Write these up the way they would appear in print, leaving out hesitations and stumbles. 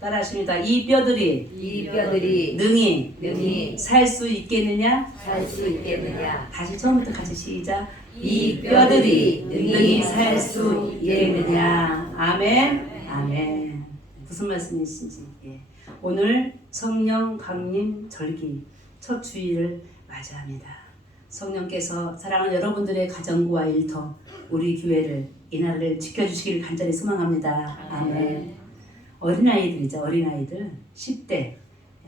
따라하십니다. 이 뼈들이 능히 살 수 있겠느냐? 다시 처음부터 같이 시작. 이 뼈들이 능히 살 수 있겠느냐? 아멘. 아멘. 무슨 말씀이신지. 예. 오늘 성령 강림 절기 첫 주일을 맞이합니다. 성령께서 사랑하는 여러분들의 가정과 일터, 우리 교회를 이날을 지켜주시기를 간절히 소망합니다. 아멘. 어린아이들이죠. 어린아이들 10대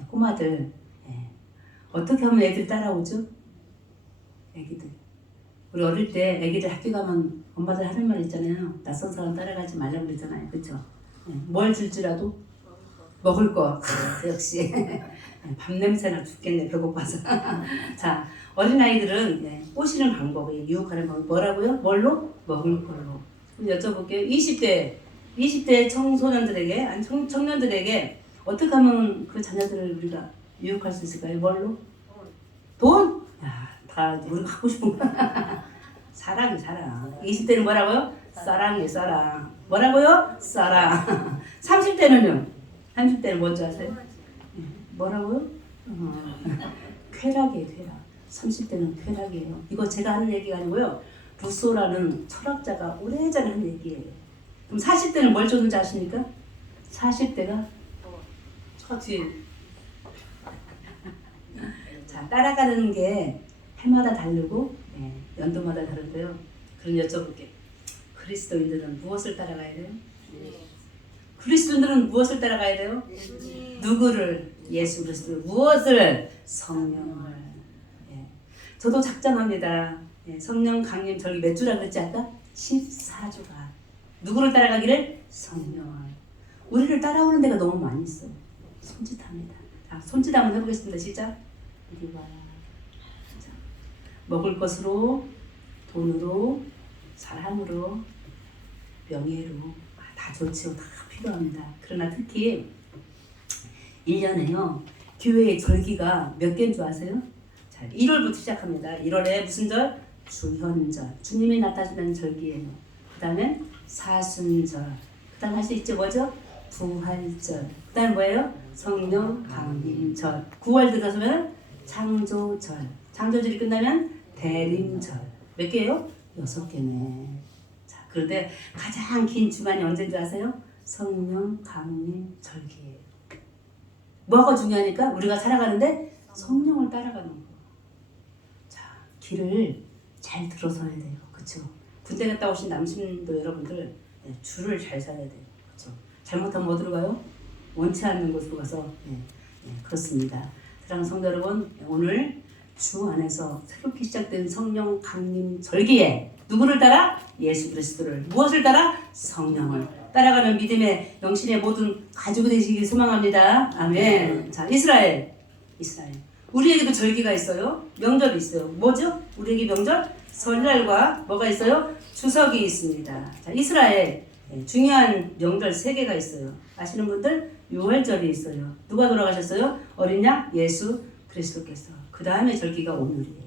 꼬마들 어떻게 하면 애들 따라오죠? 애기들 우리 어릴 때 애기들 학교 가면 엄마들 하는 말 있잖아요. 낯선 사람 따라가지 말라고 그러잖아요. 그렇죠? 뭘 줄지라도 먹을 거. 역시 밥 냄새나 죽겠네 배고파서. 자, 어린아이들은 꼬시는 방법이 유혹하는 방법이 뭐라고요? 뭘로? 먹을 걸로. 여쭤볼게요. 20대 청소년들에게 아니 청년들에게 어떻게 하면 그 자녀들을 우리가 유혹할 수 있을까요? 뭘로? 돈? 야, 다 우리가 갖고 싶은 거. 사랑. 20대는 뭐라고요? 사랑. 뭐라고요? 사랑. 30대는요? 30대는 뭔지 아세요? 뭐라고요? 쾌락이에요. 30대는 쾌락이에요. 이거 제가 하는 얘기가 아니고요. 루소라는 철학자가 오래전에 한 얘기예요. 그럼 40대는 뭘 줬는지 아십니까? 40대가 뒤에 자, 따라가는 게 해마다 다르고 연도마다 다른데요. 그럼 여쭤볼게요. 그리스도인들은 무엇을 따라가야 돼요? 그리스도인들은 무엇을 따라가야 돼요? 누구를? 예수 그리스도. 무엇을? 성령을. 저도 작정합니다. 성령 강림 절기 몇 주라 그랬지 아까? 14주간. 누구를 따라가기를? 성령을. 우리를 따라오는 데가 너무 많이 있어요. 손짓합니다. 손짓 한번 해보겠습니다. 시작. 이리 와. 먹을 것으로, 돈으로, 사랑으로, 명예로 다 좋지요. 다 필요합니다. 그러나 특히 1년에요. 교회의 절기가 몇 개인 줄 아세요? 자, 1월부터 시작합니다. 1월에 무슨 절? 주현절. 주님이 나타나시는 절기예요. 그 다음에 사순절. 그 다음 할 수 있죠. 뭐죠? 부활절. 그 다음 뭐예요? 성령 강림절. 9월 들어서면 창조절. 창조절이 끝나면 대림절. 몇 개예요? 6개네. 자, 그런데 가장 긴 주간이 언제인 줄 아세요? 성령 강림 절기예요. 뭐가 중요하니까? 우리가 살아가는데 성령을 따라가는 거. 자, 길을 잘 들어서야 돼요. 그렇죠? 군대 갔다 오신 남신도 여러분들 줄을 잘 서야 돼요. 그렇죠? 잘못하면 어디로 가요? 원치 않는 곳으로 가서 그렇습니다. 사랑하는 성도 여러분, 오늘 주 안에서 새롭게 시작된 성령 강림 절기에 누구를 따라? 예수 그리스도를. 무엇을 따라? 성령을 따라가는 믿음의 영신의 모든 가지고 되시길 소망합니다. 아멘. 자, 이스라엘. 우리에게도 절기가 있어요. 명절이 있어요. 뭐죠? 우리에게 명절? 설날과 뭐가 있어요? 추석이 있습니다. 자, 이스라엘 중요한 명절 3개가 있어요. 아시는 분들? 유월절이 있어요. 누가 돌아가셨어요? 어린 양 예수 그리스도께서. 그 다음에 절기가 오늘이에요.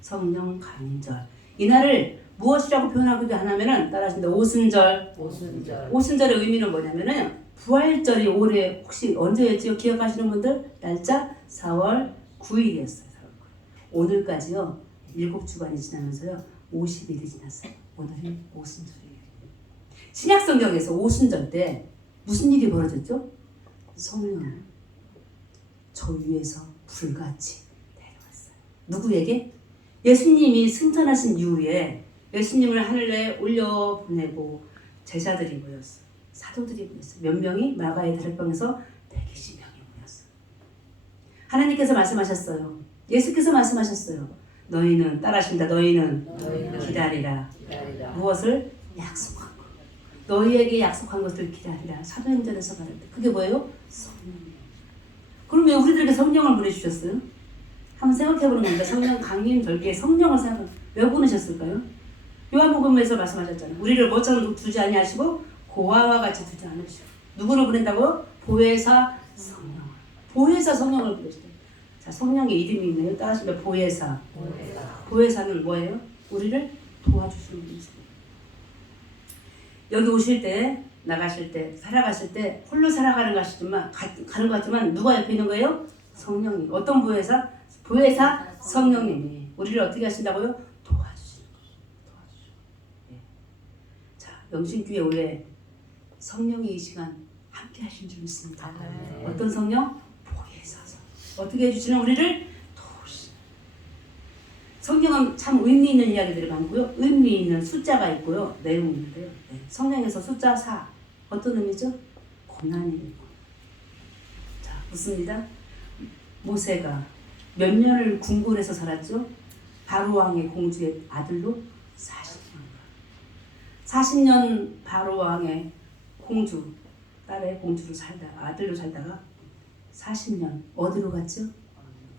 성령 강림절. 이날을 무엇이라고 표현하기도 하냐면은 따라하십니다. 오순절. 오순절의 의미는 뭐냐면은 부활절이 올해 혹시 언제였지요? 기억하시는 분들? 날짜 4월 9일이었어요. 오늘까지요. 7주간이 지나면서요. 50일이 지났어요. 오늘이 오순절이에요. 신약성경에서 오순절 때 무슨 일이 벌어졌죠? 성령을 저 위에서 불같이 내려왔어요. 누구에게? 예수님이 승천하신 이후에 예수님을 하늘에 올려보내고 제자들이 모였어요. 사도들이 모였어요. 몇 명이? 마가의 다락방에서 120명이 모였어요. 하나님께서 말씀하셨어요. 예수께서 말씀하셨어요. 너희는 따라하십니다. 너희는 기다리라. 무엇을? 약속한 것. 너희에게 약속한 것을 기다리라. 사도행전에서 말할 때 그게 뭐예요? 성령이에요. 그럼 왜 우리들에게 성령을 보내주셨어요? 한번 생각해보는 겁니다. 성령 강림 절기에 성령을 왜 보내셨을까요? 요한복음에서 말씀하셨잖아요. 우리를 뭐처럼 두지 아니하시고 고아와 같이 두지 않으시고. 누구를 보낸다고요? 보혜사 성령. 보혜사 성령을 보내셨어요. 자, 성령의 이름이 있네요. 따라하시면 보혜사. 보혜사는 뭐예요? 우리를 도와주시는 분이세요. 여기 오실 때 나가실 때 살아가실 때 홀로 살아가는 것 같지만 가는 것 같지만 누가 옆에 있는 거예요? 성령님. 어떤 보혜사? 보혜사 성령님이 우리를 어떻게 하신다고요? 도와주시는 거예요. 도와주시는 거예요. 예. 자, 영신교회 올해 성령이 이 시간 함께 하신 줄 믿습니다. 어떤 성령? 보혜사 성령. 어떻게 해주시는 우리를 도우시는. 성경은 참 의미 있는 이야기들이 많고요. 의미 있는 숫자가 있고요. 내용이 있는데요. 네. 성경에서 숫자 4 어떤 의미죠? 고난이에요. 자, 묻습니다. 모세가 몇 년을 궁궐에서 살았죠? 바로 왕의 공주의 아들로 40년. 40년 바로 왕의 공주, 딸의 공주로 아들로 살다가 40년 어디로 갔죠?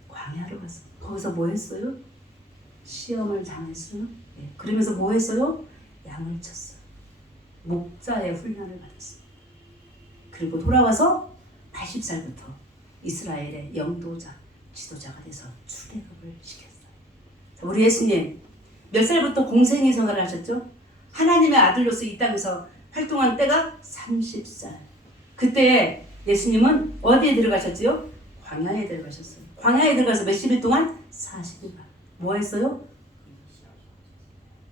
광야로 갔어. 거기서 뭐 했어요? 시험을 당했어요. 예. 그러면서 뭐 했어요? 양을 쳤어요. 목자의 훈련을 받았어요. 그리고 돌아와서 80살부터 이스라엘의 영도자, 지도자가 돼서 출애굽을 시켰어요. 우리 예수님 몇 살부터 공생의 생활을 하셨죠? 하나님의 아들로서 이 땅에서 활동한 때가 30살. 그때 예수님은 어디에 들어가셨지요? 광야에 들어가셨어요. 광야에 들어가서 몇십 일 동안 40일 뭐 했어요?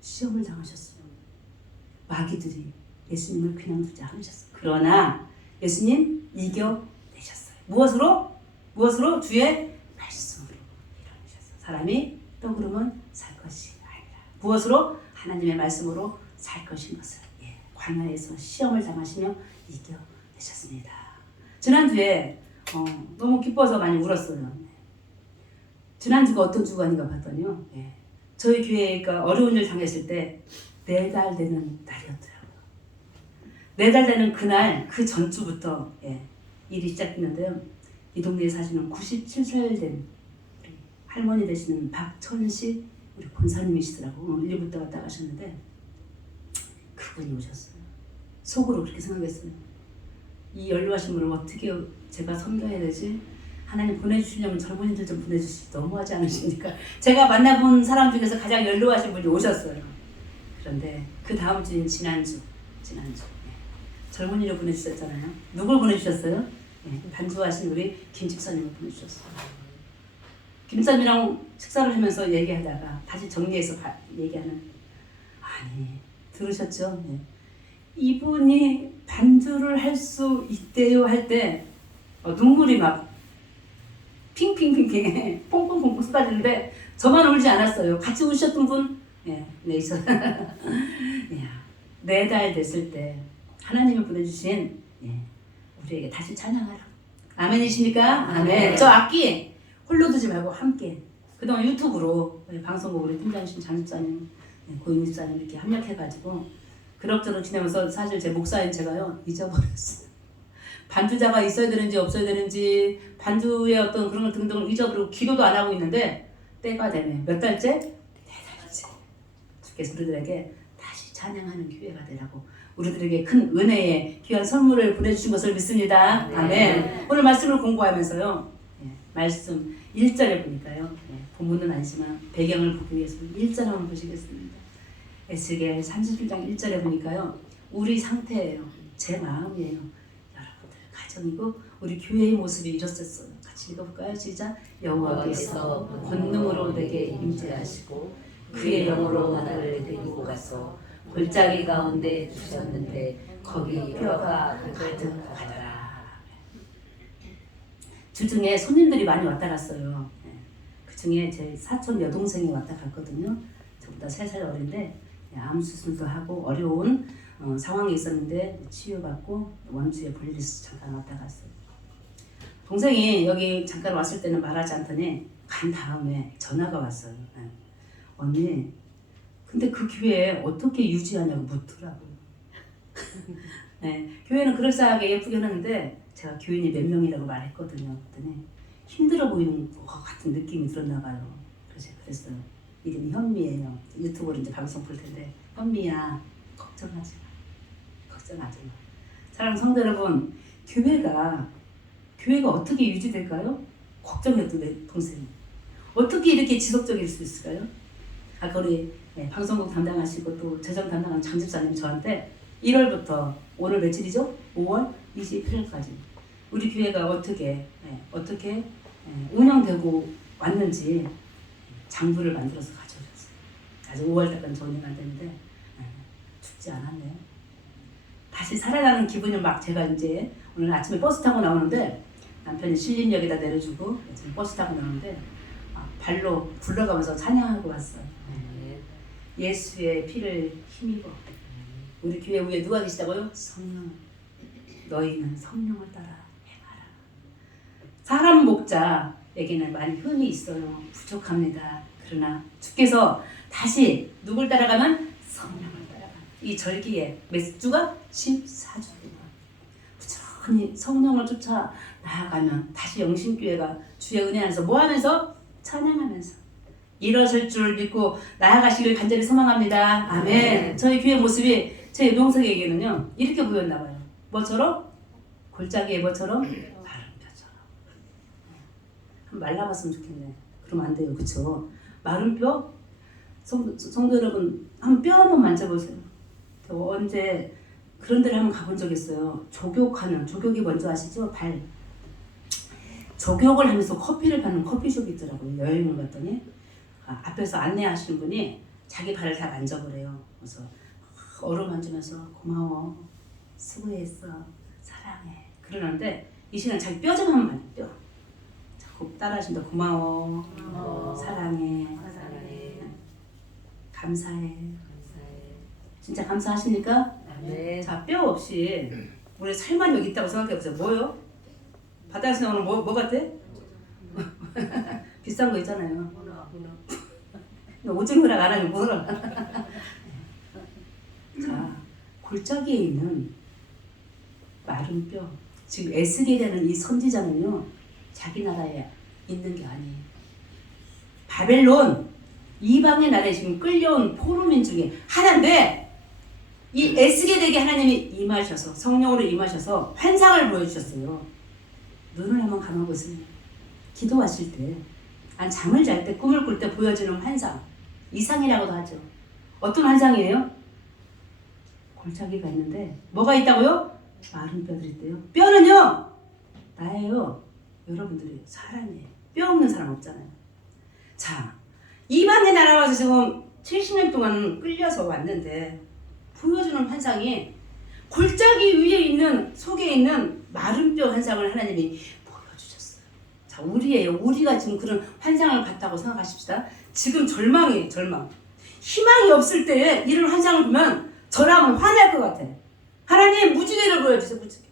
시험을 당하셨어요. 마귀들이 예수님을 그냥 두지 않으셨어요. 그러나 예수님 이겨내셨어요. 무엇으로? 무엇으로? 주의 말씀으로 이뤄내셨어요. 사람이 떡으로만 살 것이 아니라 무엇으로? 하나님의 말씀으로 살 것인 것을 광야에서 시험을 당하시며 이겨내셨습니다. 지난주에 너무 기뻐서 많이 울었어요. 지난주가 어떤 주가 아닌가 봤더니요. 저희 교회가 어려운 일 당했을 때 4달 되는 날이었더라고요. 4달 되는 그날 그 전주부터 일이 시작했는데요. 이 동네에 사시는 97살 된 우리 할머니 되시는 박천식 우리 권사님이시더라고. 오늘 일부터 왔다 가셨는데 그분이 오셨어요. 속으로 그렇게 생각했어요. 이 연로하신 분을 어떻게 제가 섬겨야 되지? 하나님 보내주시려면 젊은이들 좀 보내주시지 너무하지 않으십니까? 제가 만나본 사람 중에서 가장 연로하신 분이 오셨어요. 그런데 그 다음 주인 지난주 젊은이를 보내주셨잖아요. 누굴 보내주셨어요? 반주하신 우리 김 집사님을 보내주셨어요. 김 집사님이랑 식사를 하면서 얘기하다가 다시 정리해서 얘기하는 아니 들으셨죠? 이분이 반주를 할 수 있대요 할 때 눈물이 막 핑핑핑핑 퐁퐁퐁퐁 쏟아지는데 저만 울지 않았어요. 같이 우셨던 분 있어요. 4달 됐을 때 하나님이 보내주신 우리에게 다시 찬양하라. 아멘이십니까? 아멘. 저 악기 홀로 두지 말고 함께 그동안 유튜브로 방송국으로 팀장이신 장집사님, 고임 집사님 이렇게 합력해가지고 그럭저럭 지내면서 사실 제 목사인 제가요 잊어버렸어요. 반주자가 있어야 되는지 없어야 되는지 반주의 어떤 그런 걸 등등을 잊어버리고 기도도 안 하고 있는데 때가 되네. 몇 달째? 4달째. 주께서 우리들에게 다시 찬양하는 기회가 되라고 우리들에게 큰 은혜의 귀한 선물을 보내주신 것을 믿습니다. 아멘. 오늘 말씀을 공부하면서요. 말씀 1절에 보니까요. 본문은 아니지만 배경을 보기 위해서 1절 한번 보시겠습니다. 에스겔 37장 1절에 보니까요. 우리 상태예요. 제 마음이에요. 가정이고 우리 교회의 모습이 이렇었어요. 같이 읽어볼까요? 시작. 여호와께서 권능으로 내게 임재하시고 그의 영으로 나를 데리고 가서 골짜기 가운데 두셨는데 거기 뼈가 가득하더라. 주중에 손님들이 많이 왔다 갔어요. 그 중에 제 사촌 여동생이 왔다 갔거든요. 저보다 3살 어린데 암 수술도 하고 어려운 상황이 있었는데 치유받고 원주에 볼일 있어서 잠깐 왔다 갔어요. 동생이 여기 잠깐 왔을 때는 말하지 않더니 간 다음에 전화가 왔어요. 언니 근데 그 교회 어떻게 유지하냐고 묻더라고요. 교회는 그럴싸하게 예쁘게 해놨는데 제가 교인이 몇 명이라고 말했거든요. 그랬더니 힘들어 보이는 것 같은 느낌이 들었나 봐요. 그래서 그랬어요. 이름이 현미예요. 유튜브로 이제 방송 볼 텐데 현미야 걱정하지 마. 걱정하지 마. 사랑하는 성도 여러분, 교회가 어떻게 유지될까요? 걱정했던 내 동생이 어떻게 이렇게 지속적일 수 있을까요? 아까 우리 방송국 담당하시고 또 재정 담당하는 장 집사님이 저한테 1월부터 오늘 며칠이죠? 5월 28일까지 우리 교회가 어떻게 운영되고 왔는지 장부를 만들어서 가져오셨어요. 아직 5월 달까지 정리가 안 되는데 죽지 않았네요. 다시 살아나는 기분이 막 제가 이제 오늘 아침에 버스 타고 나오는데 남편이 신림역에다 내려주고 지금 버스 타고 나오는데 발로 굴러가면서 찬양하고 왔어요. 예수의 피를 힘입어. 우리 교회 위에 누가 계시다고요? 성령. 너희는 성령을 따라 행하라. 사람 목자에게는 많이 흠이 있어요. 부족합니다. 그러나 주께서 다시 누굴 따라가면 성령을 따라가. 이 절기에 몇 주가 14주 동안 부지런히 성령을 쫓아 나아가면 다시 영신교회가 주의 은혜 안에서 뭐 하면서? 찬양하면서 일어설 줄 믿고 나아가시길 간절히 소망합니다. 아멘. 저희 교회 모습이 제 여동생에게는요 이렇게 보였나 봐요. 뭐처럼? 골짜기의 뭐처럼? 마른 뼈처럼. 말라봤으면 좋겠네. 그러면 안 돼요. 그쵸? 마른 뼈? 성도 여러분 한번 뼈 한번 만져보세요. 저 언제 그런 데를 한번 가본 적 있어요. 조격이 뭔지 아시죠? 발. 조격을 하면서 커피를 파는 커피숍이 있더라고요. 여행을 갔더니 앞에서 안내하시는 분이 자기 발을 다 만져보래요. 그래서 얼음 만지면서 고마워, 수고했어, 사랑해 그러는데 이 시간 자기 뼈 좀 한번 만져. 뼈 자꾸 따라하신다. 고마워, 사랑해, 감사해. 진짜 감사하십니까? 네. 자, 뼈 없이 우리 살만 여기 있다고 생각해보세요. 뭐요? 바다에서 나오는 뭐 같아? 비싼 거 있잖아요. 오징어랑 안 하면 뭐라. 자, 골짜기에 있는 마른 뼈. 지금 에스겔이라는 이 선지자는요, 자기 나라에 있는 게 아니에요. 바벨론, 이방의 나라에 지금 끌려온 포로민 중에 하나인데, 이 에스겔에게 하나님이 임하셔서, 성령으로 임하셔서 환상을 보여주셨어요. 눈을 한번 감아보세요. 기도하실 때, 잠을 잘 때, 꿈을 꿀 때 보여지는 환상. 이상이라고도 하죠. 어떤 환상이에요? 골짜기가 있는데 뭐가 있다고요? 마른 뼈들이 있대요. 뼈는요, 나예요. 여러분들이 사람이에요. 뼈 없는 사람 없잖아요. 자, 이방의 나라 와서 지금 70년 동안 끌려서 왔는데 보여주는 환상이 골짜기 위에 있는, 속에 있는 마른 뼈 환상을 하나님이 보여주셨어요. 자, 우리가 지금 그런 환상을 봤다고 생각하십시다. 지금 절망이에요. 절망. 희망이 없을 때에 이런 환상을 보면 저라면 화날 것 같아. 하나님, 무지개를 보여주세요. 무지개.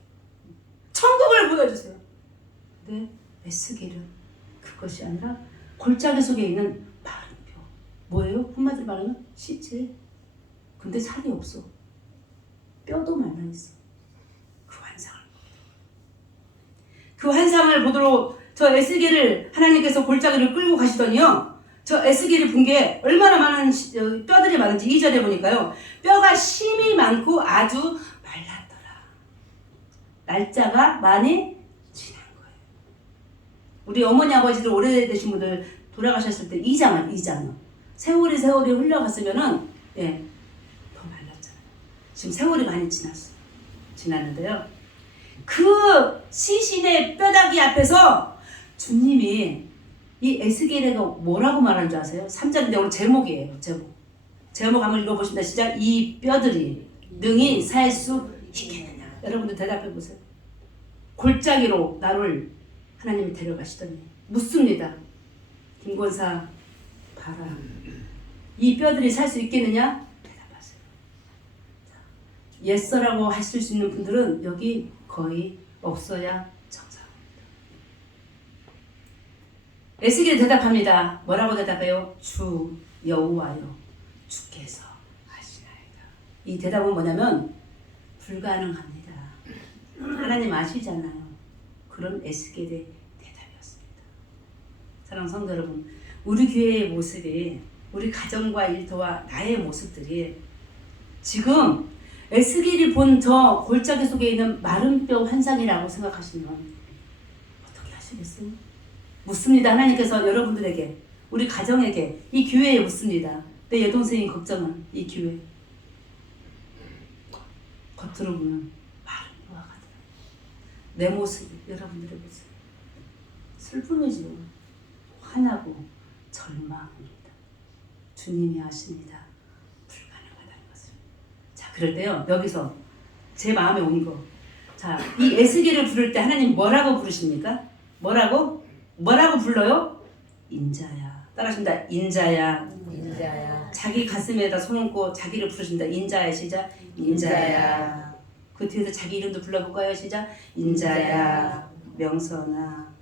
천국을 보여주세요. 근데 에스겔은 그것이 아니라 골짜기 속에 있는 마른 뼈. 뭐예요? 한마디로 말하면 시체. 근데 살이 없어. 뼈도 말라있어. 그 환상을 보도록 저 에스겔을 하나님께서 골짜기를 끌고 가시더니요, 저 에스겔이 본 게 얼마나 많은 뼈들이 많은지 2절에 보니까요, 뼈가 심이 많고 아주 말랐더라. 날짜가 많이 지난 거예요. 우리 어머니 아버지들 오래되신 분들 돌아가셨을 때 이장은 세월이 흘러갔으면은 더 말랐잖아요. 지금 세월이 많이 지났는데요, 그 시신의 뼈다귀 앞에서 주님이 이 에스겔에게 뭐라고 말하는 줄 아세요? 3절인데 오늘 제목이에요. 제목 한번 읽어보십니다. 시작. 이 뼈들이 능히 살 수 있겠느냐. 여러분들 대답해 보세요. 골짜기로 나를 하나님이 데려가시더니 묻습니다. 김권사 봐라. 이 뼈들이 살 수 있겠느냐? 대답하세요. 예서라고 하실 수 있는 분들은 여기 거의 없어야 정상입니다. 에스겔이 대답합니다. 뭐라고 대답해요? 주 여호와여, 주께서 하시나이다. 이 대답은 뭐냐면 불가능합니다. 하나님 아시잖아요. 그런 에스겔의 대답이었습니다. 사랑하는 성도 여러분, 우리 교회의 모습이, 우리 가정과 일터와 나의 모습들이 지금 에스겔이 본 저 골짜기 속에 있는 마른 뼈 환상이라고 생각하시면 어떻게 하시겠어요? 묻습니다. 하나님께서 여러분들에게, 우리 가정에게, 이 교회에 묻습니다. 내 여동생이 걱정은 이 교회. 겉으로 보면 마른 거와 같아요. 내 모습이 여러분들의 모습 슬픔이죠. 화나고 절망합니다. 주님이 아십니다. 불가능하다는 것을. 자, 그럴 때요. 여기서 제 마음에 온 거. 자, 이 에스겔을 부를 때 하나님 뭐라고 부르십니까? 뭐라고 불러요? 인자야. 따라하십니다. 인자야. 인자야. 자기 가슴에다 손 얹고 자기를 부르신다. 인자야. 시작. 인자야. 그 뒤에서 자기 이름도 불러볼까요? 시작. 인자야. 명선아.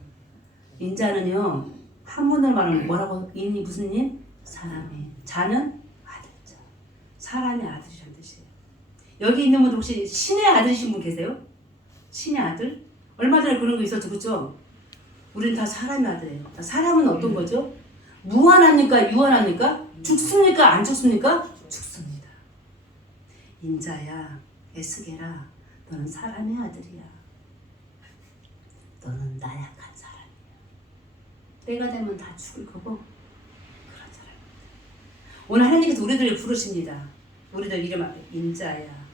인자는요. 한문을 말하면 뭐라고? 인이 무슨 인? 사람이. 자는 아들자. 사람의 아들이란 뜻이에요. 여기 있는 분 혹시 신의 아들이신 분 계세요? 신의 아들? 얼마 전에 그런 거 있었죠. 그렇죠? 우리는 다 사람의 아들이에요. 사람은 어떤 거죠? 무한합니까? 유한합니까? 죽습니까? 안 죽습니까? 죽습니다. 인자야, 에스겔아, 너는 사람의 아들이야. 너는 나약한 사람이야. 때가 되면 다 죽을 거고 그런 사람입니다. 오늘 하나님께서 우리들을 부르십니다. 우리들 이름 앞에 인자야,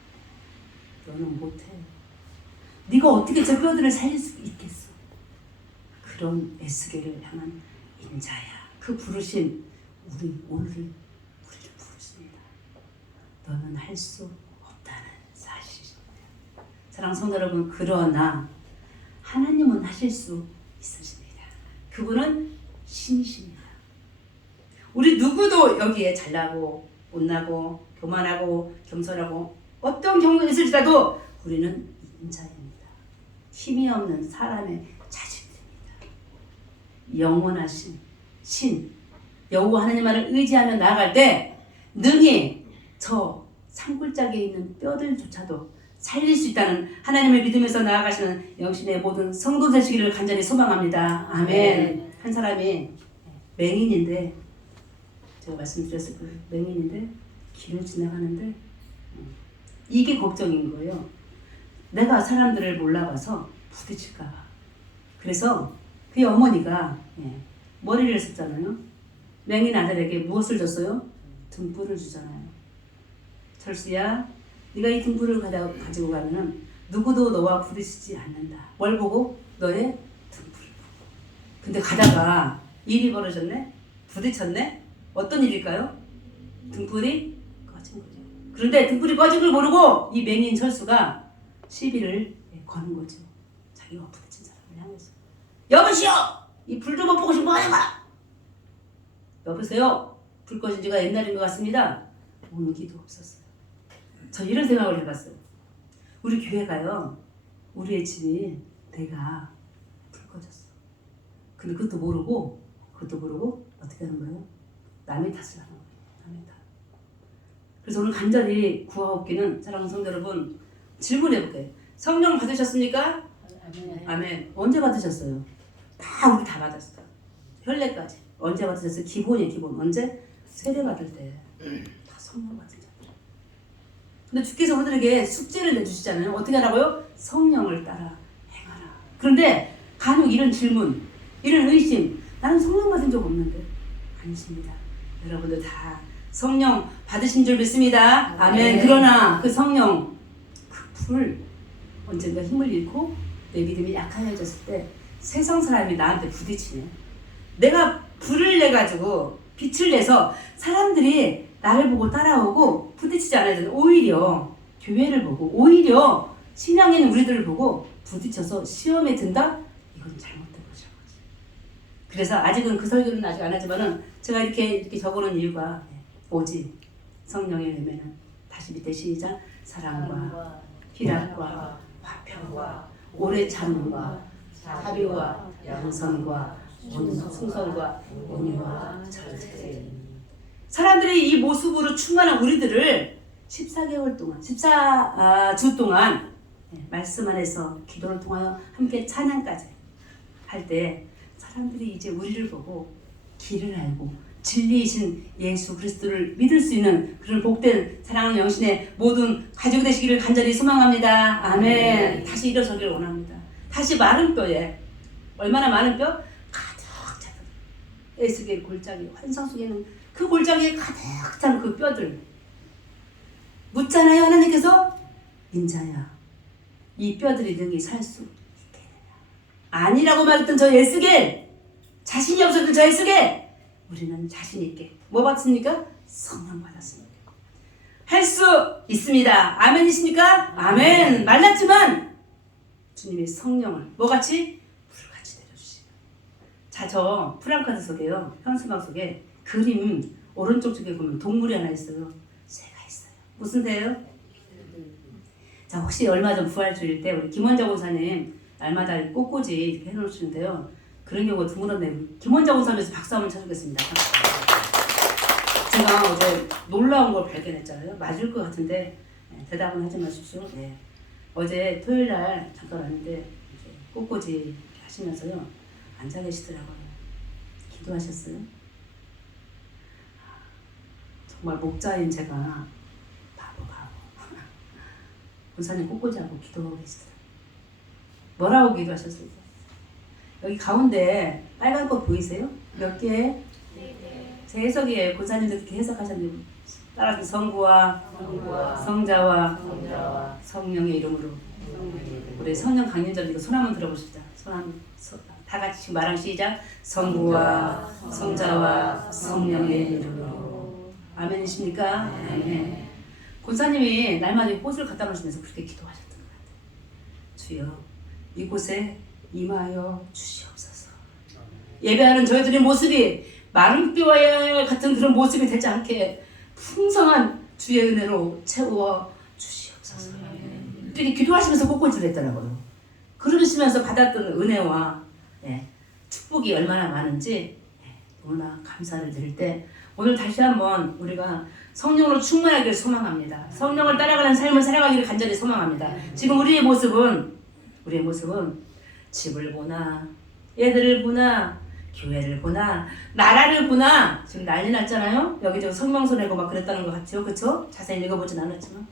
너는 못해. 네가 어떻게 저 뼈들을 살릴 수 있겠어? 그런 에스겔을 향한 인자야. 그 부르심 우리를 부르십니다. 너는 할 수 없다는 사실입니다. 사랑하는 성도 여러분, 그러나 하나님은 하실 수 있으십니다. 그분은 신이십니다. 우리 누구도 여기에 잘나고 못나고 교만하고 겸손하고 어떤 경우가 있을지라도 우리는 인자입니다. 힘이 없는 사람의 자식들입니다. 영원하신 신 여호와 하나님만을 의지하며 나아갈 때 능히 저 산골짜기에 있는 뼈들조차도 살릴 수 있다는 하나님을 믿으면서 나아가시는 영신의 모든 성도 되시기를 간절히 소망합니다. 아멘. 한 사람이 맹인인데, 제가 말씀드렸을 거예요. 맹인인데 길을 지나가는데 이게 걱정인 거예요. 내가 사람들을 몰라봐서 부딪힐까 봐. 그래서 그의 어머니가 머리를 썼잖아요. 맹인 아들에게 무엇을 줬어요? 등불을 주잖아요. 철수야, 네가 이 등불을 가지고 가면은 누구도 너와 부딪히지 않는다. 뭘 보고? 너의 등불을 보고. 근데 가다가 일이 벌어졌네? 부딪혔네? 어떤 일일까요? 등불이 꺼진 거죠. 그런데 등불이 꺼진 걸 모르고 이 맹인 철수가 시비를 거는 거죠. 자기가 부딪힌 사람을 향해서. 여보시오! 이 불 좀 보고 싶어 하는 거야! 여보세요? 불 꺼진 지가 옛날인 것 같습니다. 온기도 없었어요. 저 이런 생각을 해봤어요. 우리 교회가요, 우리의 집이 내가 불 꺼졌어. 근데 그것도 모르고 어떻게 하는 거예요? 남의 탓을 하는 거예요. 남의 탓. 그래서 오늘 간절히 구하옵기는, 사랑하는 성도 여러분, 질문해볼게요. 성령 받으셨습니까? 아멘. 아멘. 언제 받으셨어요? 다 우리 다 받았어요. 혈례까지. 언제 받으셨어요? 기본이에요, 기본. 언제? 세례 받을 때. 다 성령 받으셨어요. 근데 주께서 우리들에게 숙제를 내주시잖아요. 어떻게 하라고요? 성령을 따라 행하라. 그런데 간혹 이런 질문, 이런 의심, 나는 성령 받은 적 없는데. 아니십니다. 여러분들 다 성령 받으신 줄 믿습니다. 아멘. 네. 그러나 그 성령, 그 불, 언젠가 힘을 잃고 내 믿음이 약해졌을 때 세상 사람이 나한테 부딪히네. 내가 불을 내가지고 빛을 내서 사람들이 나를 보고 따라오고 부딪히지 않아야 되는, 오히려 교회를 보고 오히려 신앙인 우리들을 보고 부딪혀서 시험에 든다? 이건 잘못된 거죠. 그래서 아직은 그 설교는 아직 안 하지만은 제가 이렇게 적어놓은 이유가 오직 성령의 열매는, 다시 밑에 시작, 사랑과 희락과 화평과 오래 참음과 자비와 양선과 충성과 온유와 절제. 사람들이 이 모습으로 충만한 우리들을 14개월 동안, 14주 동안 말씀 안에서 기도를 통하여 함께 찬양까지 할 때 사람들이 이제 우리를 보고 길을 알고 진리이신 예수 그리스도를 믿을 수 있는 그런 복된 사랑하는 영신의 모든 가족이 되시기를 간절히 소망합니다. 아멘. 다시 일어서기를 원합니다. 다시 마른 뼈에, 얼마나 많은 뼈? 가득 찬 에스겔 골짜기, 환상 속에는 그 골짜기에 가득 찬 그 뼈들 묻잖아요. 하나님께서 인자야, 이 뼈들이 능히 살 수 있겠느냐. 아니라고 말했던 저 에스겔, 자신이 없었던 저 에스겔, 우리는 자신 있게 뭐 받습니까? 성령 받았습니다. 할 수 있습니다. 아멘이십니까? 아멘. 말랐지만 주님이 성령을 뭐같이? 불같이 내려주시고. 자, 저 프랑카드 속에요, 현수막 속에 그림 오른쪽 쪽에 보면 동물이 하나 있어요. 새가 있어요. 무슨 새예요? 자, 혹시 얼마 전 부활주일 때 우리 김원자 권사님 날마다 꽃꽂이 이렇게 해놓으시는데요. 그런 경우가 드물었네요. 김원자 권사님에서 박수 한번 쳐주겠습니다. 제가 어제 놀라운 걸 발견했잖아요. 맞을 것 같은데 대답은 하지 마십시오. 네. 어제 토요일 날 잠깐 왔는데 꽃꽂이 하시면서요, 앉아 계시더라고요. 기도하셨어요. 정말 목자인 제가 바보. 권사님 꽃꽂이하고 기도하고 계시더라고요. 뭐라고 기도하셨을까? 여기 가운데 빨간 꽃 보이세요? 몇 개? 제 해석이에요. 권사님도 그렇게 해석하셨네요. 따라서 성부와 성자와 성령의 이름으로. 우리 성령 강연자님도 손 한번 들어보십시다. 다 같이 말하면 시작. 성부와 성자와 성령의 이름으로. 아멘이십니까? 아멘. 권사님이 날마다 꽃을 갖다 놓으시면서 그렇게 기도하셨던 것 같아요. 주여, 이곳에 임하여 주시옵소서. 예배하는 저희들의 모습이 마른 뼈와 같은 그런 모습이 되지 않게 풍성한 주의 은혜로 채워 주시옵소서. 이렇게 기도하시면서 꽃꽂이를 했더라고요. 그러시면서 받았던 은혜와 축복이 얼마나 많은지 너무나 감사를 드릴 때, 오늘 다시 한번 우리가 성령으로 충만하기를 소망합니다. 성령을 따라가는 삶을 살아가기를 간절히 소망합니다. 지금 우리의 모습은 집을 보나, 애들을 보나, 교회를 보나, 나라를 보나, 지금 난리 났잖아요. 여기저기 성명서 내고 막 그랬다는 것 같아요. 그쵸? 자세히 읽어보진 않았지만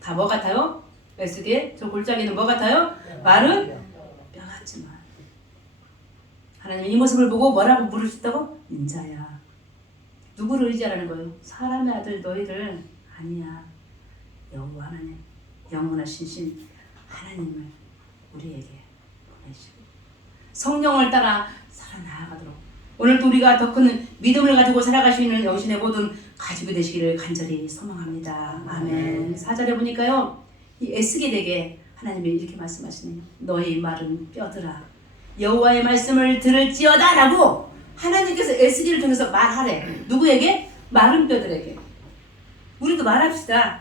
다 뭐 같아요? 에스겔 저 골짜기는 뭐 같아요? 마른 뼈 같지만 하나님 이 모습을 보고 뭐라고 부르셨다고? 인자야. 누구를 의지하라는 거예요? 사람의 아들 너희를 아니야. 여호와 하나님, 영원하신 신 하나님을 우리에게 보내시고 성령을 따라 살아나가도록 오늘도 우리가 더 큰 믿음을 가지고 살아가시는 영신의 모든 가족이 되시기를 간절히 소망합니다. 아멘. 4절에 보니까요, 이 에스겔에게 하나님이 이렇게 말씀하시네요. 너희 마른 뼈들아, 여호와의 말씀을 들을지어다 라고 하나님께서 에스겔을 통해서 말하래. 누구에게? 마른 뼈들에게. 우리도 말합시다.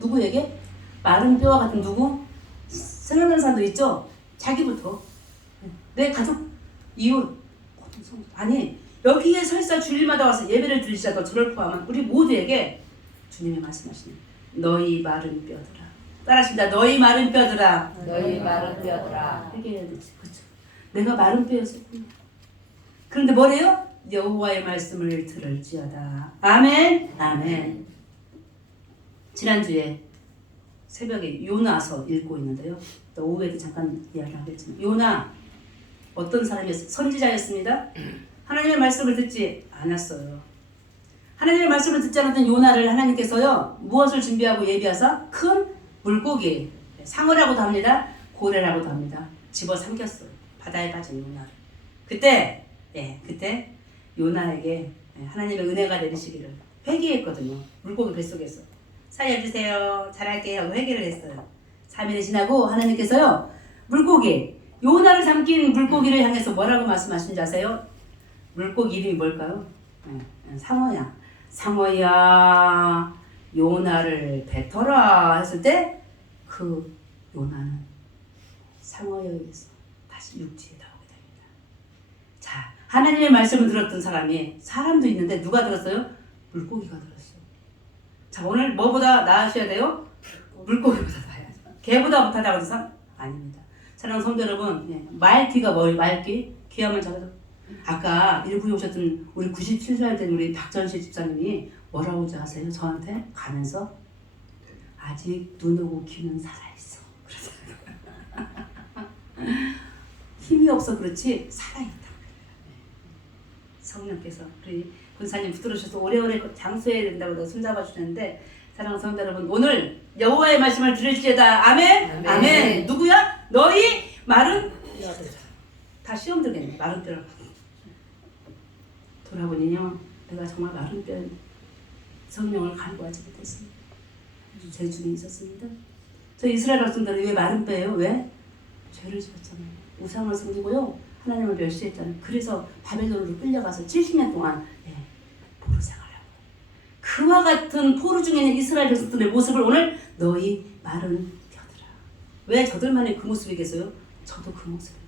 누구에게? 마른 뼈와 같은 누구? 생각나는 사람도 있죠? 자기부터. 내 가족, 이웃, 아니 여기에 설사 주일마다 와서 예배를 드리시다가 저를 포함한 우리 모두에게 주님이 말씀하시는 너희 마른 뼈들아. 따라하십니다. 너희 마른 뼈들아. 너희 마른 뼈들아. 이렇게 해야 되지. 그렇죠? 내가 마른 뼈였었구나. 그런데 뭐래요? 여호와의 말씀을 들을지어다. 아멘. 아멘. 지난주에 새벽에 요나서 읽고 있는데요. 또 오후에도 잠깐 이야기를 하겠지만 요나 어떤 사람이었어요? 선지자였습니다. 하나님의 말씀을 듣지 않았어요. 하나님의 말씀을 듣지 않았던 요나를 하나님께서요, 무엇을 준비하고 예비하사? 큰 물고기, 상어라고도 합니다. 고래라고도 합니다. 집어삼켰어요. 바다에 빠진 요나를. 그때 요나에게 하나님의 은혜가 내리시기를 회개했거든요. 물고기 뱃속에서. 살려주세요. 잘할게요 하고 회개를 했어요. 3일이 지나고 하나님께서요, 물고기, 요나를 삼킨 물고기를 향해서 뭐라고 말씀하시는지 아세요? 물고기 이름이 뭘까요? 상어야. 상어야, 요나를 뱉어라 했을 때 그 요나는 상어에 의해서 다시 육지에 나오게 됩니다. 자, 하나님의 말씀을 들었던 사람도 있는데 누가 들었어요? 물고기가 들었어요. 자, 오늘 뭐보다 나으셔야 돼요? 물고기보다 나아야죠. 개보다 못하다고 해서? 아닙니다. 사랑하는 성도 여러분, 말귀가 뭐예요? 말귀? 귀하면 잘하죠. 아까 일부에 오셨던 우리 97살 된 우리 박전실 집사님이 뭐라고 아세요? 저한테 가면서 아직 눈 오고 귀는 살아있어. 힘이 없어 그렇지 살아있다. 성령께서 우리 권사님 붙들으셔서 오래오래 장수해야 된다고 손잡아 주셨는데 사랑하는 성도 여러분, 오늘 여호와의 말씀을 들을지어다. 아멘. 아멘. 아멘. 누구야? 너희 마른 다 시험 들겠네. 마른 뼈. 돌아보니요, 내가 정말 마른 뼈 성령을 간구하지 못했습니다. 제 중에 있었습니다. 저 이스라엘 백성들은 왜 마른 뼈예요? 왜? 죄를 지었잖아요. 우상을 섬기고요, 하나님을 멸시했잖아요. 그래서 바벨론으로 끌려가서 70년 동안 포로 생활하고, 그와 같은 포로 중에 있는 이스라엘 백성들의 모습을 오늘 너희 마른 뼈들아. 왜 저들만의 그 모습이겠어요? 저도 그 모습이에요.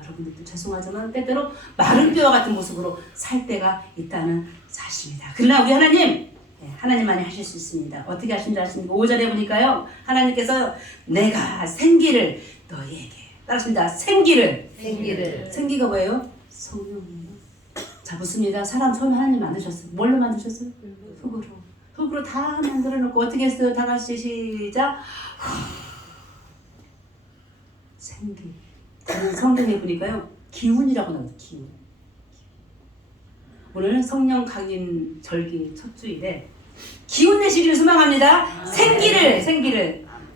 여러분들도 죄송하지만 때때로 마른 뼈와 같은 모습으로 살 때가 있다는 사실입니다. 그러나 우리 하나님, 하나님만이 하실 수 있습니다. 어떻게 하신지 아십니까? 5절에 보니까요, 하나님께서 내가 생기를 너희에게, 따라합니다. 생기를. 생기가 뭐예요? 성령이에요. 자, 묻습니다. 사람 처음에 하나님 만드셨어요. 뭘로 만드셨어요? 흙으로. 흙으로 다 만들어 놓고 어떻게 했어요? 다 같이 시작. 생기. 성경에 보니까요, 기운이라고 나와요. 기운. 오늘 성령 강림 절기 첫 주일에 기운 내시기를 소망합니다. 생기를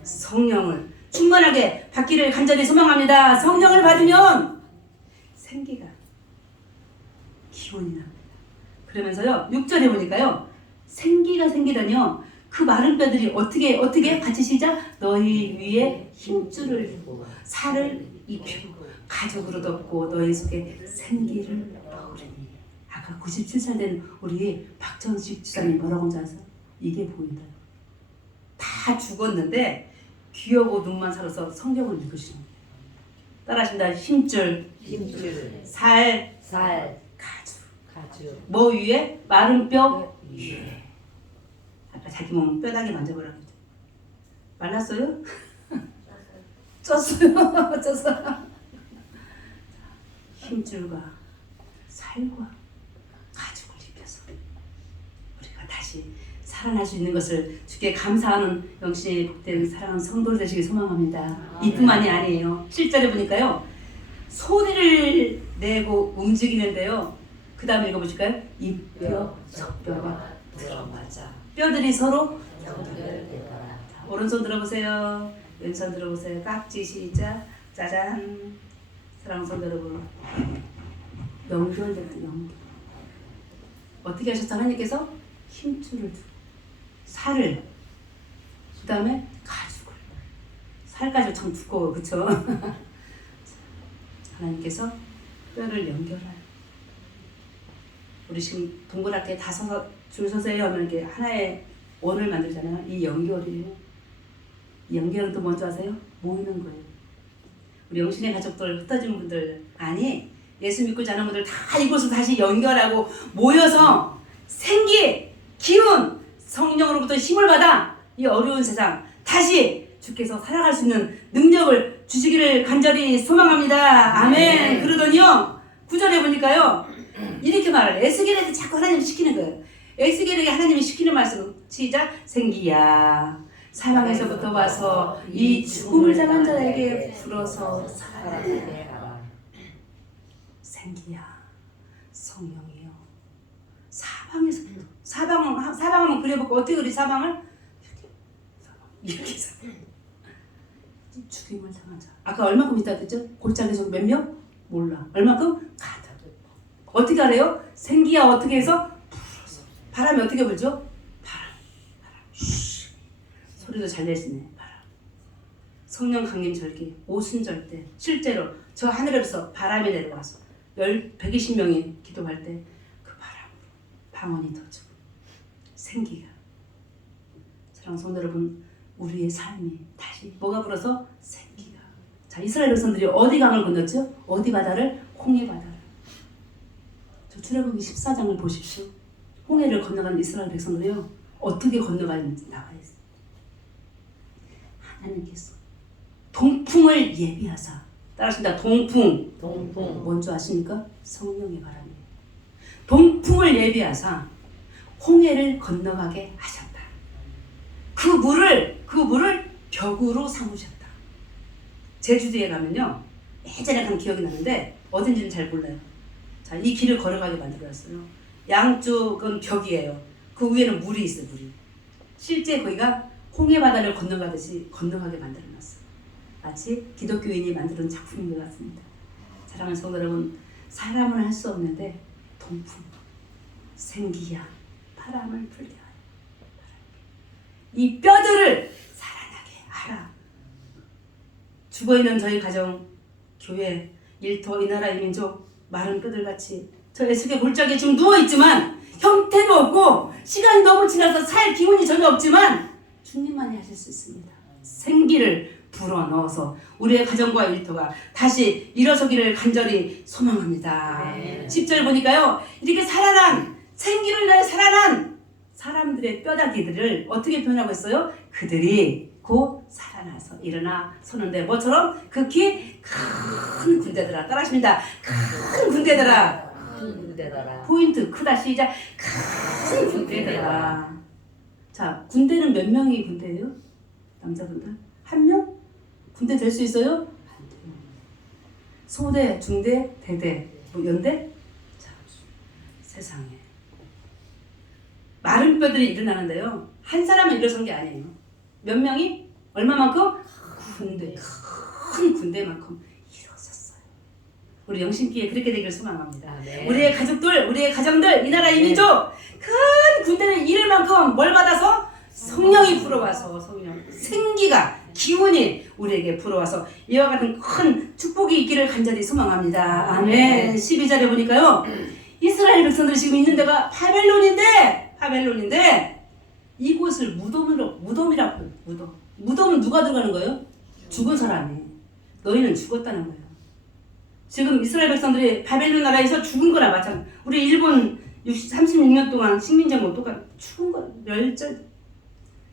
성령을 충만하게 받기를 간절히 소망합니다. 성령을 받으면 생기가 기운이 납니다. 그러면서요, 6절에 보니까요, 생기가 생기다니요, 그 마른 뼈들이 어떻게 같이 시작. 너희 위에 힘줄을 주고 살을 입히고 가죽으로 덮고 너희 속에 생기를 넣으리니. 아까 97살 된 우리 박정식 지사님 뭐라고 하지 아세요? 이게 보인다. 다 죽었는데 귀하고 눈만 살아서 성경을 읽으시는 거예요. 따라하신다. 힘줄, 살, 가죽. 뭐 위에? 마른 뼈 위에. 아까 자기 몸 뼈다귀 만져보라고 했죠. 말랐어요? 쪘어요. 힘줄과 살과 가죽을 입혀서 우리가 다시 살아날 수 있는 것을 주께 감사하는 영신의 복된 사랑하는 성도들 되시길 소망합니다. 이뿐만이 아니에요. 7절에 보니까요, 소리를 내고 움직이는데요, 그 다음에 읽어보실까요? 입뼈, 적뼈가 들어맞아 뼈들이 서로 연결되더라. 오른손 들어보세요. 왼손 들어보세요. 깍지 시작. 짜잔. 사랑하는 성도 여러분, 연결됐다. 연결. 어떻게 하셨죠? 하나님께서 힘줄을 두고 살을, 그 다음에 가죽을. 살까지 참 두꺼워요. 그쵸? 하나님께서 뼈를 연결하여. 우리 지금 동그랗게 다 서서 줄 서세요 하면 이렇게 하나의 원을 만들잖아요. 이 연결이에요. 이 연결은 또 뭔지 아세요? 모이는 거예요. 우리 영신의 가족들, 흩어진 분들, 아니 예수 믿고 자는 분들 다 이곳으로 다시 연결하고 모여서 생기, 기운, 성령으로부터 힘을 받아 이 어려운 세상 다시 주께서 살아갈 수 있는 능력을 주시기를 간절히 소망합니다. 아멘. 그러더니요, 9절에 보니까요, 이렇게 말을 에스겔에게 자꾸 하나님이 시키는 거예요. 에스겔에게 하나님이 시키는 말씀, 시작. 생기야, 사망에서부터 와서 이 죽음을 당한 자에게 불어서 살아나게 하라. 생기야, 성령이요. 사방에서부터, 사방하면 그려볼까? 어떻게 그리 사방을? 이렇게 죽임을 당한 자. 아까 얼마큼 있다 했죠? 골짜기에서 몇 명? 몰라. 얼마큼? 가득. 어떻게 하래요? 생기야 어떻게 해서? 불어서. 바람이 어떻게 불죠? 바람. 쉬. 소리도 잘 내시네. 바람. 성령 강림 절기 오순절 때 실제로 저 하늘에서 바람이 내려와서 120명이 기도할 때 그 바람으로 방언이 터지고 생기가. 사랑하는 성도 여러분, 우리의 삶이 다시 뭐가 불어서? 생기가. 자, 이스라엘 백성들이 어디 강을 건넜죠? 어디 바다를? 홍해 바다를. 저 출애굽기 14장을 보십시오. 홍해를 건너간 이스라엘 백성들이요, 어떻게 건너가는지 나와 있어요. 하나님께서 동풍을 예비하사, 따라하십니다. 동풍. 뭔지 아십니까? 성령의 바람이에요. 동풍을 예비하사 홍해를 건너가게 하셨다. 그 물을 벽으로 삼으셨다. 제주도에 가면요, 예전에 간 기억이 나는데 어딘지는 잘 몰라요. 자, 이 길을 걸어가게 만들어놨어요. 양쪽은 벽이에요. 그 위에는 물이 있어요. 물이. 실제 거기가 홍해 바다를 건너가듯이 건너가게 만들어놨어요. 마치 기독교인이 만드는 작품인 것 같습니다. 사랑하는 성도 여러분, 사람은 할 수 없는데 동풍, 생기야, 바람을 불려 이 뼈들을 살아나게 하라. 죽어있는 저희 가정, 교회, 일터, 이 나라의 민족, 마른 뼈들같이 저 애석의 골짜기에 지금 누워있지만 형태도 없고 시간이 너무 지나서 살 기운이 전혀 없지만 주님만이 하실 수 있습니다. 생기를 불어넣어서 우리의 가정과 일터가 다시 일어서기를 간절히 소망합니다. 10절 보니까요, 이렇게 살아난, 생기를 내어 살아난 사람들의 뼈다귀들을 어떻게 표현하고 있어요? 그들이 곧 살아나서 일어나 서는데 뭐처럼 극히 큰 군대들아. 따라하십니다. 큰 군대들아. 포인트 크다. 시작. 큰 군대들아. 자, 군대는 몇 명이 군대예요? 남자분들? 한 명? 군대 될 수 있어요? 안 돼요. 소대, 중대, 대대, 뭐 연대? 자, 세상에. 마른 뼈들이 일어나는데요. 한 사람은 일어선 게 아니에요. 몇 명이? 얼마만큼? 군대. 큰 군대만큼 일어섰어요. 우리 영신기에 그렇게 되기를 소망합니다. 네. 우리의 가족들, 우리의 가정들, 이 나라 이 민족 큰 군대를 이룰 만큼 뭘 받아서? 성령이 불어와서 성령, 생기가, 기운이 우리에게 불어와서 이와 같은 큰 축복이 있기를 간절히 소망합니다. 아멘. 12절에 보니까요, 이스라엘 백성들이 지금 있는 데가 바벨론인데 이곳을 무덤이라고 해요. 무덤은 누가 들어가는 거예요? 죽은 사람이. 너희는 죽었다는 거예요. 지금 이스라엘 백성들이 바벨론 나라에서 죽은 거나 마찬가지. 우리 일본 36년 동안 식민지 못 똑같 죽은 거 멸절.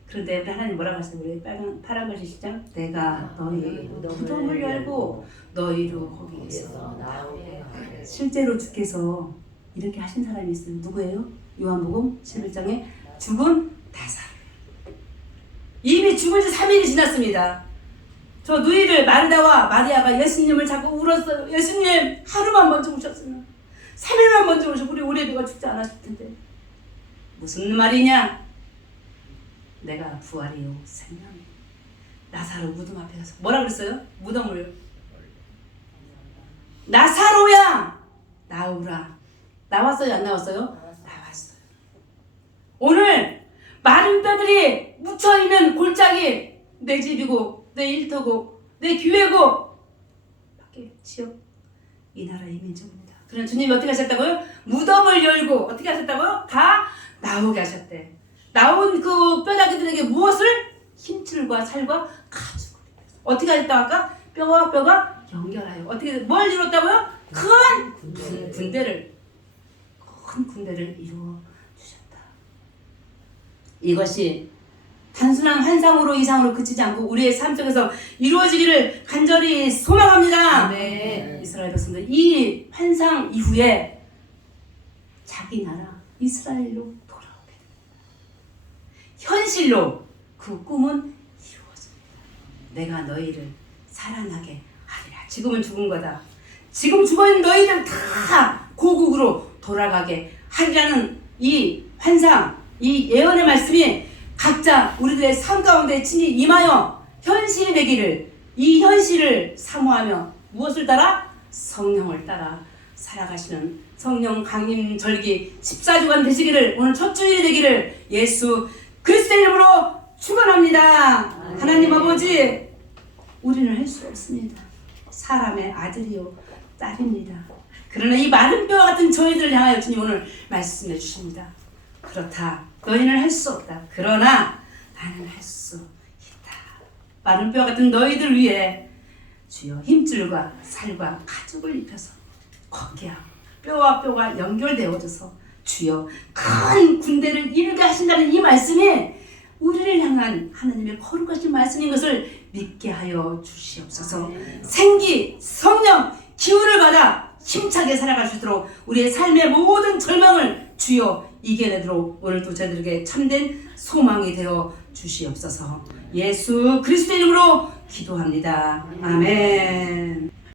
그런데 우리 하나님 뭐라고 하세요? 우리 파란 글씨 시작. 내가 너희 무덤을 열고 너희로 거기에서 나오게 실제로 주께서 이렇게 하신 사람이 있어요. 누구예요? 요한복음 11장에 죽은 다사. 이미 죽은 지 3일이 지났습니다. 저 누이를 마르다와 마리아가 예수님을 자꾸 울었어요. 예수님 하루만 먼저 오셨으면, 3일만 먼저 오셨고 우리 오래비가 죽지 않았을 텐데. 무슨 말이냐? 내가 부활이요 생명이요. 나사로 무덤 앞에 가서 뭐라 그랬어요? 무덤을 나사로야 나오라. 나왔어요? 안 나왔어요? 나왔어요. 오늘 마른 뼈들이 묻혀있는 골짜기, 내 집이고 내 일터고 내 교회고 밖에 지역, 이 나라의 민족입니다. 그럼 주님이 어떻게 하셨다고요? 무덤을 열고 어떻게 하셨다고요? 다 나오게 하셨대. 나온 그 뼈다귀들에게 무엇을? 힘줄과 살과 가죽을 어떻게 하셨다고 할까? 뼈와 뼈가 연결하여 어떻게 뭘 이뤘다고요? 큰 군대를 이루어 주셨다. 이것이 단순한 환상으로 이상으로 그치지 않고 우리의 삶 속에서 이루어지기를 간절히 소망합니다. 네. 이스라엘 백성들 이 환상 이후에 자기 나라 이스라엘로 돌아오게 됩니다. 현실로 그 꿈은 이루어집니다. 내가 너희를 살아나게 하리라. 지금은 죽은 거다. 지금 죽어있는 너희들 다 고국으로 돌아가게 하리라는 이 환상, 이 예언의 말씀이 각자 우리들의 삶 가운데 친히 임하여 현실이 되기를, 이 현실을 사모하며 무엇을 따라? 성령을 따라 살아가시는 성령 강림 절기 14주간 되시기를, 오늘 첫 주일이 되기를 예수 그리스도의 이름으로 축원합니다. 하나님 아버지, 우리는 할 수 없습니다. 사람의 아들이요 딸입니다. 그러나 이 마른 뼈와 같은 저희들을 향하여 주님 오늘 말씀해 주십니다. 그렇다. 너희는 할 수 없다. 그러나 나는 할 수 있다. 마른 뼈 같은 너희들 위해 주여 힘줄과 살과 가죽을 입혀서 거기야 뼈와 뼈가 연결되어져서 주여 큰 군대를 이루게 하신다는 이 말씀이 우리를 향한 하나님의 거룩하신 말씀인 것을 믿게 하여 주시옵소서. 생기, 성령, 기운을 받아 힘차게 살아갈 수 있도록 우리의 삶의 모든 절망을 주여 이겨내도록 오늘도 저희들에게 참된 소망이 되어 주시옵소서. 예수 그리스도의 이름으로 기도합니다. 아멘.